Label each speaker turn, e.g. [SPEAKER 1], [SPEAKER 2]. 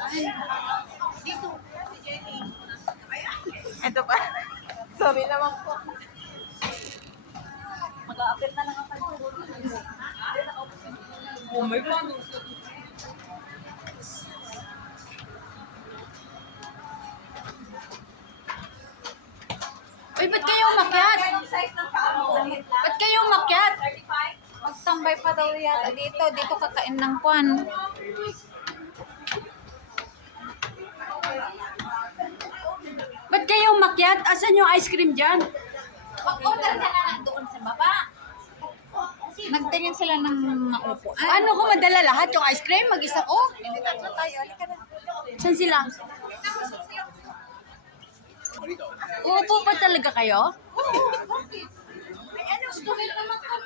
[SPEAKER 1] Dito. Si Jenny.
[SPEAKER 2] Ito pa. Sorry naman po.
[SPEAKER 1] Mag-a-apit na lang ako.
[SPEAKER 2] Oh my God.
[SPEAKER 3] Uy, ba't kayo umakyat?
[SPEAKER 1] Anong size ng paa mo?
[SPEAKER 3] Ba't kayo umakyat?
[SPEAKER 1] 35?
[SPEAKER 3] Magtambay pa daw yata dito. Dito kakain ng kwan. Ba't kayo umakyat? Asan yung ice cream dyan?
[SPEAKER 1] Mag-order ka na lang doon sa baba.
[SPEAKER 3] Nagtingin sila ng maupo. Ano ko madala lahat yung ice cream? Mag-isa ko?
[SPEAKER 1] Hindi tatlo tayo. Halika na.
[SPEAKER 3] Saan sila? Uupo pa talaga kayo?
[SPEAKER 1] Ay, ano? Student naman ko.